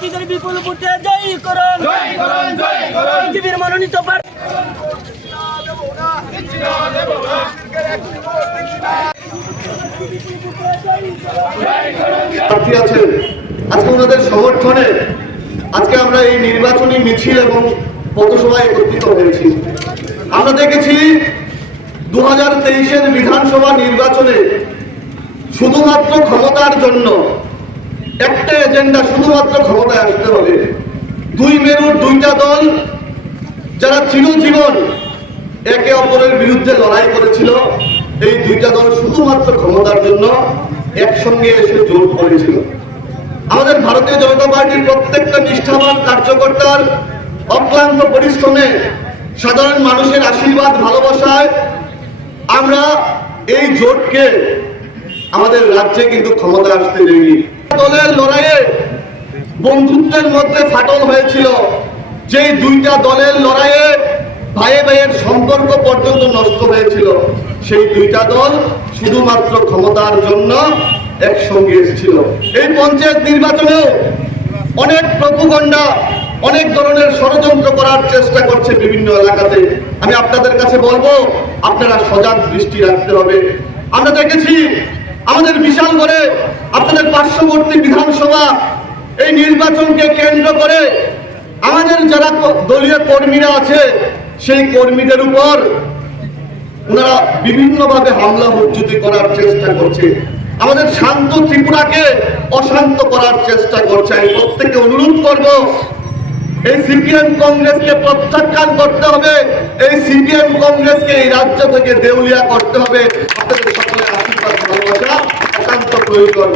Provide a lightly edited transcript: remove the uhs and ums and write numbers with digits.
প্রার্থীদের বিপুল ভোটে জয়ী করুন, বিজেপির মনোনীত প্রার্থী আছেন, আজকে ওনাদের সমর্থনে আজকে আমরা এই নির্বাচনী মিছিল এবং পথসভায় একত্রিত হয়েছি। আমরা দেখেছি 2023-এর বিধানসভা নির্বাচনে শুধুমাত্র ক্ষমতার জন্য একটা এজেন্ডা, শুধুমাত্র ক্ষমতায় আসতে হবে। দুই মেরুর দুইটা দল যারা চিরজীবন একে অপরের বিরুদ্ধে লড়াই করেছিল, এই দুইটা দল শুধুমাত্র ক্ষমতার জন্য একসঙ্গে এসে জোট করেছিল। আমাদের ভারতীয় জনতা পার্টির প্রত্যেকটা নিষ্ঠাবান কার্যকর্তার অক্লান্ত পরিশ্রমে, সাধারণ মানুষের আশীর্বাদ, ভালোবাসায় আমরা এই জোটকে আমাদের রাজ্যে কিন্তু ক্ষমতা আসতে দেয়নি। দলের লড়াইয়ে বন্ধুত্বের মধ্যে ফাটল হয়েছিল, যেই দুইটা দলের লড়াইয়ে ভাইয়ে ভাইয়ের সম্পর্ক পর্যন্ত নষ্ট হয়েছিল, সেই দুইটা দল শুধুমাত্র ক্ষমতার জন্য একসঙ্গে এসেছিল। এই পঞ্চায়েত নির্বাচনেও অনেক প্রোপাগান্ডা, অনেক ধরনের ষড়যন্ত্র করার চেষ্টা করছে বিভিন্ন এলাকাতে। আমি আপনাদের কাছে বলবো, আপনারা সজাগ দৃষ্টি রাখতে হবে। আমরা দেখেছি আমাদের বিশালগড়ে, আপনাদের পার্শ্ববর্তী বিধানসভা, এই নির্বাচনকে কেন্দ্র করে আমাদের যারা দলীয় কর্মীরা আছে, সেই কর্মীদের উপর ওনারা বিভিন্নভাবে হামলা হুজ্জুতি করার চেষ্টা করছে। আমাদের শান্ত ত্রিপুরাকে অশান্ত করার চেষ্টা করছে। আমি প্রত্যেককে অনুরোধ করব, এই সিপিএম কংগ্রেসকে প্রত্যাখ্যান করতে হবে। এই সিপিএম কংগ্রেসকে এই রাজ্য থেকে দেউলিয়া করতে হবে। আপনাদের সকলের আশীর্বাদ, ভালোবাসা একান্ত প্রয়োজন।